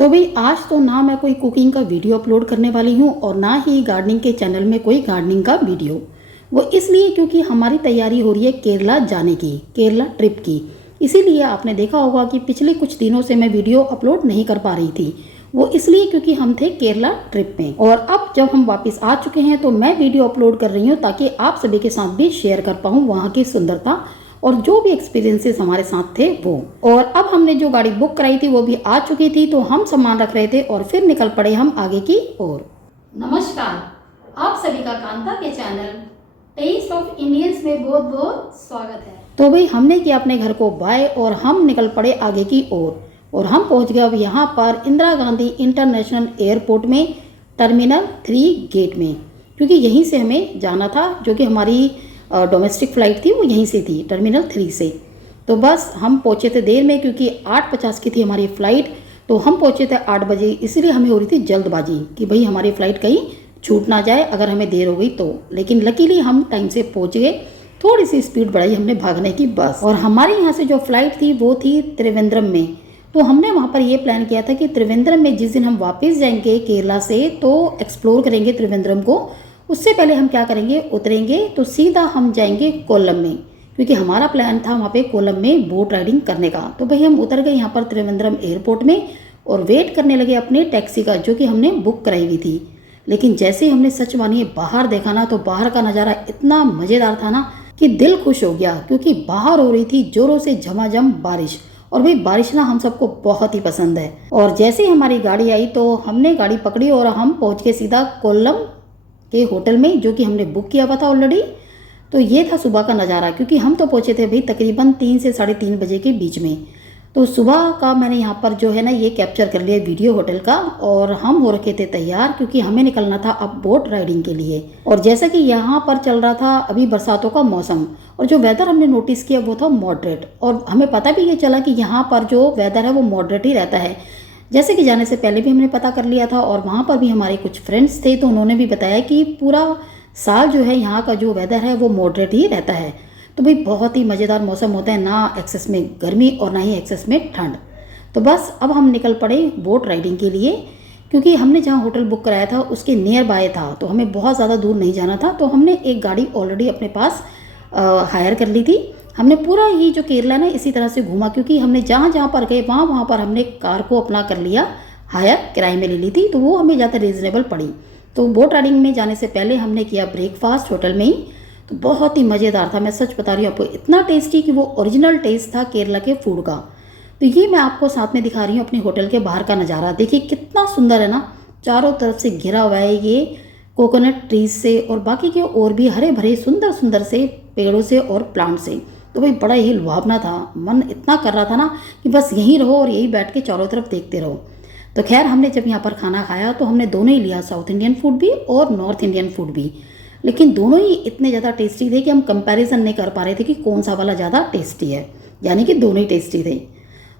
तो भाई आज तो ना मैं कोई कुकिंग का वीडियो अपलोड करने वाली हूँ और ना ही गार्डनिंग के चैनल में कोई गार्डनिंग का वीडियो। वो इसलिए क्योंकि हमारी तैयारी हो रही है केरला जाने की, केरला ट्रिप की। इसीलिए आपने देखा होगा कि पिछले कुछ दिनों से मैं वीडियो अपलोड नहीं कर पा रही थी। वो इसलिए क्योंकि हम थे केरला ट्रिप में, और अब जब हम वापस आ चुके हैं तो मैं वीडियो अपलोड कर रही हूँ ताकि आप सभी के साथ भी शेयर कर पाऊँ वहाँ की सुंदरता और जो भी एक्सपीरियंसेस हमारे साथ थे वो। और अब हमने जो गाड़ी बुक कराई थी वो भी आ चुकी थी, तो हम सामान रख रहे थे और फिर निकल पड़े हम आगे की ओर। नमस्कार, आप सभी का कांता के चैनल टेस्ट ऑफ इंडियंस में बहुत बहुत स्वागत है। तो भाई हमने किया अपने घर को बाय और हम निकल पड़े आगे की ओर, और हम पहुंच गए अब यहाँ पर इंदिरा गांधी इंटरनेशनल एयरपोर्ट में, टर्मिनल 3 गेट में, क्योंकि यहीं से हमें जाना था। जो कि हमारी डोमेस्टिक फ़्लाइट थी वो यहीं से थी, टर्मिनल 3 से। तो बस हम पहुँचे थे देर में, क्योंकि 8:50 की थी हमारी फ़्लाइट। तो हम पहुँचे थे 8 बजे, इसलिए हमें हो रही थी जल्दबाजी कि भाई हमारी फ़्लाइट कहीं छूट ना जाए अगर हमें देर हो गई तो। लेकिन लकीली हम टाइम से पहुँच गए। थोड़ी सी स्पीड बढ़ाई हमने भागने की बस। और हमारे यहाँ से जो फ़्लाइट थी वो थी त्रिवेंद्रम में। तो हमने वहाँ पर ये प्लान किया था कि त्रिवेंद्रम में जिस दिन हम वापस जाएंगे केरला से तो एक्सप्लोर करेंगे त्रिवेंद्रम को। उससे पहले हम क्या करेंगे, उतरेंगे तो सीधा हम जाएंगे कोल्लम में, क्योंकि हमारा प्लान था वहाँ पे कोल्लम में बोट राइडिंग करने का। तो भाई हम उतर गए यहाँ पर त्रिवेंद्रम एयरपोर्ट में और वेट करने लगे अपने टैक्सी का, जो कि हमने बुक कराई हुई थी। लेकिन जैसे ही हमने सच मानिए बाहर देखा ना, तो बाहर का नज़ारा इतना मज़ेदार था ना कि दिल खुश हो गया, क्योंकि बाहर हो रही थी ज़ोरों से झमाझम बारिश। और भाई बारिश ना हम सबको बहुत ही पसंद है। और जैसे ही हमारी गाड़ी आई तो हमने गाड़ी पकड़ी और हम पहुँच गए सीधा कोल्लम के होटल में, जो कि हमने बुक किया हुआ था ऑलरेडी। तो ये था सुबह का नज़ारा, क्योंकि हम तो पहुँचे थे भाई तकरीबन 3 से 3:30 बजे के बीच में। तो सुबह का मैंने यहाँ पर जो है ना ये कैप्चर कर लिया वीडियो होटल का। और हम हो रखे थे तैयार, क्योंकि हमें निकलना था अब बोट राइडिंग के लिए। और जैसा कि यहाँ पर चल रहा था अभी बरसातों का मौसम, और जो वेदर हमने नोटिस किया वो था मॉडरेट। और हमें पता भी ये चला कि यहाँ पर जो वेदर है वो मॉडरेट ही रहता है। जैसे कि जाने से पहले भी हमने पता कर लिया था, और वहाँ पर भी हमारे कुछ फ्रेंड्स थे तो उन्होंने भी बताया कि पूरा साल जो है यहाँ का जो वेदर है वो मॉडरेट ही रहता है। तो भाई बहुत ही मज़ेदार मौसम होता है, ना एक्सेस में गर्मी और ना ही एक्सेस में ठंड। तो बस अब हम निकल पड़े बोट राइडिंग के लिए, क्योंकि हमने जहाँ होटल बुक कराया था उसके नियर बाय था, तो हमें बहुत ज़्यादा दूर नहीं जाना था। तो हमने एक गाड़ी ऑलरेडी अपने पास हायर कर ली थी। हमने पूरा ये जो केरला ना इसी तरह से घूमा, क्योंकि हमने जहाँ जहाँ पर गए वहाँ पर हमने कार को अपना कर लिया हायर, किराए में ले ली थी, तो वो हमें ज़्यादा रीज़नेबल पड़ी। तो बोट राइडिंग में जाने से पहले हमने किया ब्रेकफास्ट होटल में ही। तो बहुत ही मज़ेदार था, मैं सच बता रही हूँ आपको, इतना टेस्टी कि वो ओरिजिनल टेस्ट था केरला के फूड का। तो ये मैं आपको साथ में दिखा रही हूँ अपने होटल के बाहर का नज़ारा। देखिए कितना सुंदर है ना, चारों तरफ से घिरा हुआ है ये कोकोनट ट्रीज से, और बाकी के और भी हरे भरे सुंदर सुंदर से पेड़ों से और प्लांट से। तो भाई बड़ा ही लुभावना था, मन इतना कर रहा था ना कि बस यहीं रहो और यहीं बैठ के चारों तरफ देखते रहो। तो खैर हमने जब यहाँ पर खाना खाया तो हमने दोनों ही लिया, साउथ इंडियन फूड भी और नॉर्थ इंडियन फूड भी। लेकिन दोनों ही इतने ज़्यादा टेस्टी थे कि हम कंपैरिजन नहीं कर पा रहे थे कि कौन सा वाला ज़्यादा टेस्टी है, यानी कि दोनों ही टेस्टी थे।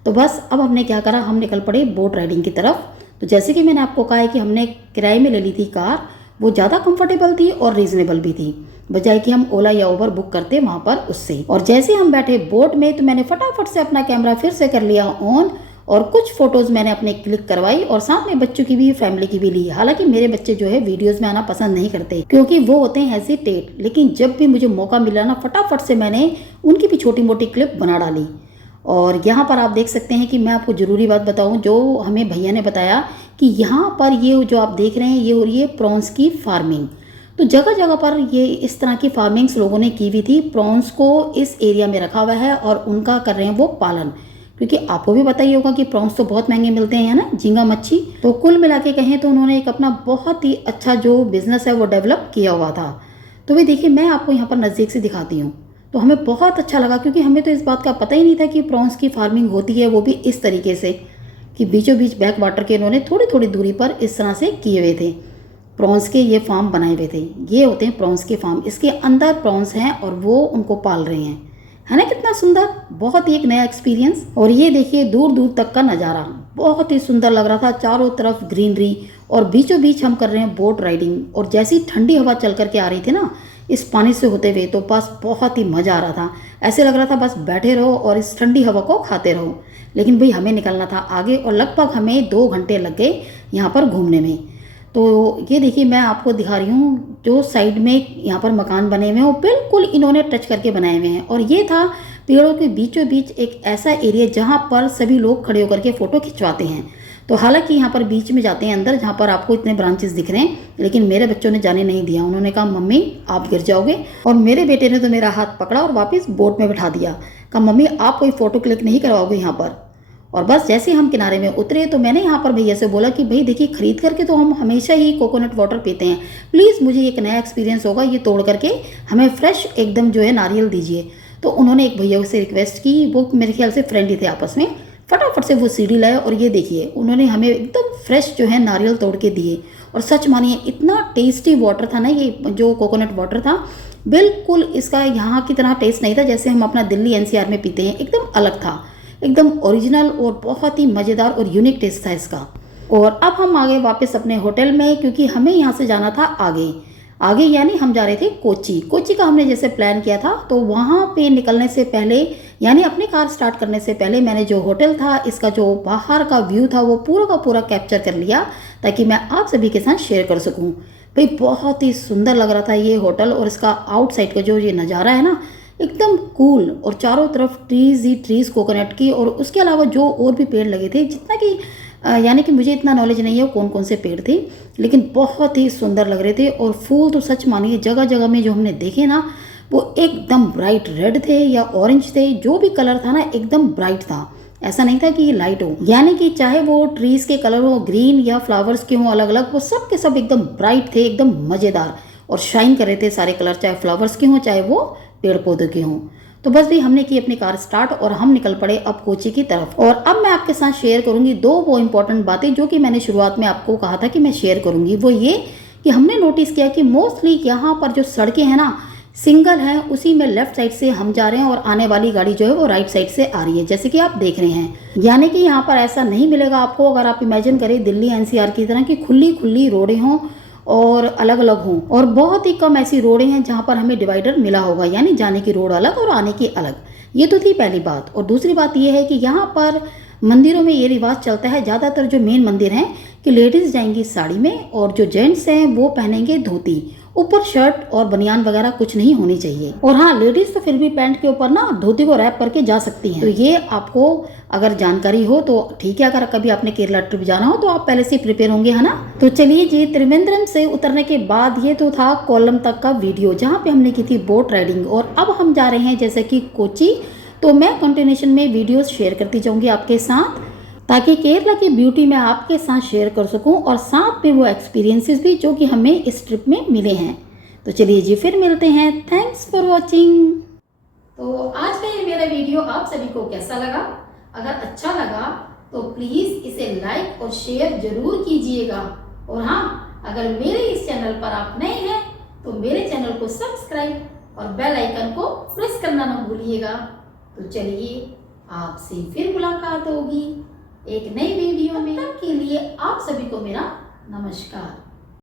तो बस अब हमने क्या करा, हम निकल पड़े बोट राइडिंग की तरफ। तो जैसे कि मैंने आपको कहा है कि हमने किराए में ले ली थी कार, वो ज़्यादा कंफर्टेबल थी और रीज़नेबल भी थी, बजाय कि हम ओला या उबर बुक करते वहाँ पर उससे। और जैसे हम बैठे बोट में तो मैंने फटाफट से अपना कैमरा फिर से कर लिया ऑन, और कुछ फ़ोटोज़ मैंने अपने क्लिक करवाई, और साथ में बच्चों की भी, फैमिली की भी ली। हालांकि मेरे बच्चे जो है वीडियोज़ में आना पसंद नहीं करते, क्योंकि वो होते हैं हेजिटेट, लेकिन जब भी मुझे मौका मिला ना फटाफट से मैंने उनकी भी छोटी मोटी क्लिप बना डाली। और यहाँ पर आप देख सकते हैं कि मैं आपको ज़रूरी बात बताऊँ, जो हमें भैया ने बताया कि यहाँ पर ये जो आप देख रहे हैं ये हो रही है प्रॉन्स की फार्मिंग। तो जगह जगह पर ये इस तरह की फार्मिंग्स लोगों ने की हुई थी, प्रॉन्स को इस एरिया में रखा हुआ है और उनका कर रहे हैं वो पालन। क्योंकि आपको भी पता ही होगा कि प्रॉन्स तो बहुत महंगे मिलते हैं ना, झींगा मच्छी। तो कुल मिला के कहें तो उन्होंने एक अपना बहुत ही अच्छा जो बिज़नेस है वो डेवलप किया हुआ था। तो भाई देखिए मैं आपको यहाँ पर नज़दीक से दिखाती हूँ। तो हमें बहुत अच्छा लगा, क्योंकि हमें तो इस बात का पता ही नहीं था कि प्रॉन्स की फार्मिंग होती है, वो भी इस तरीके से कि बीचों बीच बैक वाटर के इन्होंने थोड़ी थोड़ी दूरी पर इस तरह से किए हुए थे। प्रॉन्स के ये फार्म बनाए हुए थे, ये होते हैं प्रॉन्स के फार्म। इसके अंदर प्रॉन्स हैं और वो उनको पाल रहे हैं, है ना कितना सुंदर, बहुत ही एक नया एक्सपीरियंस। और ये देखिए दूर दूर तक का नज़ारा बहुत ही सुंदर लग रहा था, चारों तरफ ग्रीनरी, और बीचों बीच हम कर रहे हैं बोट राइडिंग। और जैसी ठंडी हवा चल करके आ रही थी ना, इस पानी से होते हुए, तो बस बहुत ही मज़ा आ रहा था। ऐसे लग रहा था बस बैठे रहो और इस ठंडी हवा को खाते रहो। लेकिन भाई हमें निकलना था आगे और लगभग हमें 2 घंटे लग गए यहाँ पर घूमने में। तो ये देखिए मैं आपको दिखा रही हूँ, जो साइड में यहाँ पर मकान बने हुए हैं वो बिल्कुल इन्होंने टच करके बनाए हुए हैं। और ये था पेड़ों के बीचों बीच एक ऐसा एरिया जहाँ पर सभी लोग खड़े होकर के फ़ोटो खिंचवाते हैं। तो हालांकि यहाँ पर बीच में जाते हैं अंदर, जहाँ पर आपको इतने ब्रांचेस दिख रहे हैं, लेकिन मेरे बच्चों ने जाने नहीं दिया। उन्होंने कहा मम्मी आप गिर जाओगे, और मेरे बेटे ने तो मेरा हाथ पकड़ा और वापस बोट में बैठा दिया। कहा मम्मी आप कोई फ़ोटो क्लिक नहीं करवाओगे यहाँ पर। और बस जैसे हम किनारे में उतरे तो मैंने यहाँ पर भैया से बोला कि भाई देखिए खरीद करके तो हम हमेशा ही कोकोनट वाटर पीते हैं, प्लीज़ मुझे एक नया एक्सपीरियंस होगा, ये तोड़ करके हमें फ्रेश एकदम जो है नारियल दीजिए। तो उन्होंने एक भैया से रिक्वेस्ट की, वो मेरे ख्याल से फ्रेंड ही थे आपस में, फटाफट से वो सीढ़ी लाए और ये देखिए उन्होंने हमें एकदम फ्रेश जो है नारियल तोड़ के दिए। और सच मानिए इतना टेस्टी वाटर था ना, ये जो कोकोनट वाटर था बिल्कुल इसका यहाँ की तरह टेस्ट नहीं था जैसे हम अपना दिल्ली एनसीआर में पीते हैं, एकदम अलग था, एकदम ओरिजिनल और बहुत ही मज़ेदार और यूनिक टेस्ट था इसका। और अब हम आ गए वापस अपने होटल में, क्योंकि हमें यहाँ से जाना था आगे आगे, यानी हम जा रहे थे कोच्चि। कोच्चि का हमने जैसे प्लान किया था, तो वहाँ पे निकलने से पहले यानी अपनी कार स्टार्ट करने से पहले मैंने जो होटल था इसका जो बाहर का व्यू था वो पूरा का पूरा कैप्चर कर लिया, ताकि मैं आप सभी के साथ शेयर कर सकूँ। भाई बहुत ही सुंदर लग रहा था ये होटल, और इसका आउटसाइड का जो ये नज़ारा है ना एकदम कूल, और चारों तरफ ट्रीज़ ही ट्रीज़ कोकोनट की, और उसके अलावा जो और भी पेड़ लगे थे, जितना कि यानी कि मुझे इतना नॉलेज नहीं है कौन कौन से पेड़ थे, लेकिन बहुत ही सुंदर लग रहे थे। और फूल तो सच मानिए जगह जगह में जो हमने देखे ना वो एकदम ब्राइट रेड थे या ऑरेंज थे, जो भी कलर था ना एकदम ब्राइट था, ऐसा नहीं था कि ये लाइट हो। यानी कि चाहे वो ट्रीज़ के कलर हो ग्रीन या फ्लावर्स के हों अलग अलग, वो सब के सब एकदम ब्राइट थे, एकदम मज़ेदार और शाइन कर रहे थे सारे कलर, चाहे फ्लावर्स के हों चाहे वो पेड़ पौधे के हों। तो बस भी हमने की अपनी कार स्टार्ट और हम निकल पड़े अब कोच्चि की तरफ। और अब मैं आपके साथ शेयर करूंगी 2 वो इम्पोर्टेंट बातें जो कि मैंने शुरुआत में आपको कहा था कि मैं शेयर करूंगी। वो ये कि हमने नोटिस किया कि मोस्टली यहाँ पर जो सड़कें हैं ना सिंगल है, उसी में लेफ्ट साइड से हम जा रहे हैं और आने वाली गाड़ी जो है वो राइट साइड से आ रही है, जैसे कि आप देख रहे हैं। यानी कि यहाँ पर ऐसा नहीं मिलेगा आपको, अगर आप इमेजिन करें दिल्ली एनसीआर की तरह की खुली खुली रोडें हों और अलग अलग हों, और बहुत ही कम ऐसी रोडें हैं जहाँ पर हमें डिवाइडर मिला होगा, यानी जाने की रोड अलग और आने की अलग। ये तो थी पहली बात। और दूसरी बात ये है कि यहाँ पर मंदिरों में ये रिवाज चलता है, ज़्यादातर जो मेन मंदिर हैं, कि लेडीज़ जाएंगी साड़ी में और जो जेंट्स हैं वो पहनेंगे धोती, ऊपर शर्ट और बनियान वगैरह कुछ नहीं होनी चाहिए। और हाँ लेडीज़ तो फिर भी पैंट के ऊपर ना धोती को रैप करके जा सकती हैं। तो ये आपको अगर जानकारी हो तो ठीक है, अगर कभी आपने केरला ट्रिप जाना हो तो आप पहले से प्रिपेयर होंगे, है ना। तो चलिए जी, त्रिवेंद्रम से उतरने के बाद ये तो था कोल्लम तक का वीडियो जहाँ पे हमने की थी बोट राइडिंग, और अब हम जा रहे हैं जैसे कि कोच्चि। तो मैं कंटिन्यूशन में वीडियोस शेयर करती जाऊंगी आपके साथ, ताकि केरला की ब्यूटी मैं आपके साथ शेयर कर सकूं और साथ में वो एक्सपीरियंसेस भी जो कि हमें इस ट्रिप में मिले हैं। तो चलिए जी फिर मिलते हैं, थैंक्स फॉर वॉचिंग। तो आज का ये मेरा वीडियो आप सभी को कैसा लगा? अगर अच्छा लगा तो प्लीज़ इसे लाइक और शेयर जरूर कीजिएगा। और हाँ, अगर मेरे इस चैनल पर आप नए हैं तो मेरे चैनल को सब्सक्राइब और बेल आइकन को प्रेस करना ना भूलिएगा। तो चलिए आपसे फिर मुलाकात होगी एक नई वीडियो में, तब के लिए आप सभी को मेरा नमस्कार।